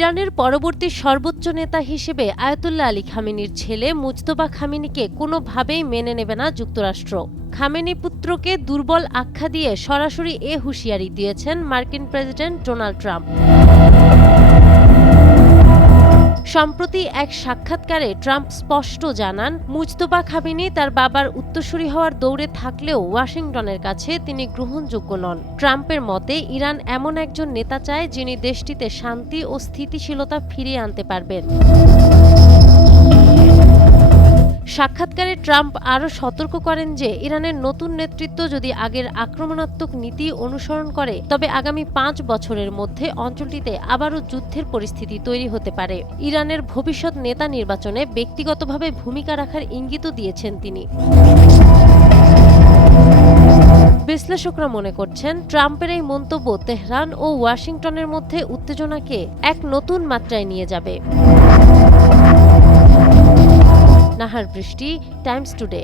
ইরানের পরবর্তী সর্বোচ্চ নেতা হিসেবে আয়াতুল্লাহ আলী খামেনির ছেলে মুজতবা খামেনিকে কোনোভাবেই মেনে নেবে না যুক্তরাষ্ট্র। খামেনি পুত্রকে দুর্বল আখ্যা দিয়ে সরাসরি এ হুঁশিয়ারি দিয়েছেন মার্কিন প্রেসিডেন্ট ডোনাল্ড ট্রাম্প। সম্প্রতি এক সাক্ষাৎকারে ট্রাম্প স্পষ্ট জানান, মুজতবা খামেনি তার বাবার উত্তরসূরি হওয়ার দৌড়ে থাকলেও ওয়াশিংটনের কাছে তিনি গ্রহণযোগ্য নন। ট্রাম্পের মতে ইরান এমন একজন নেতা চায় যিনি দেশটিতে শান্তি ও স্থিতিশীলতা ফিরিয়ে আনতে পারবেন। সাক্ষাৎকারে ট্রাম্প আরও সতর্ক করেন যে ইরানের নতুন নেতৃত্ব যদি আগের আক্রমণাত্মক নীতি অনুসরণ করে তবে আগামী ৫ বছরের মধ্যে অঞ্চলটিতে আবারও যুদ্ধের পরিস্থিতি তৈরি হতে পারে। ইরানের ভবিষ্যৎ নেতা নির্বাচনে ব্যক্তিগতভাবে ভূমিকা রাখার ইঙ্গিতও দিয়েছেন তিনি। বিশ্লেষকরা মনে করছেন, ট্রাম্পের এই মন্তব্য তেহরান ও ওয়াশিংটনের মধ্যে উত্তেজনাকে এক নতুন মাত্রায় নিয়ে যাবে। নাহার বৃষ্টি, টাইমস টুডে।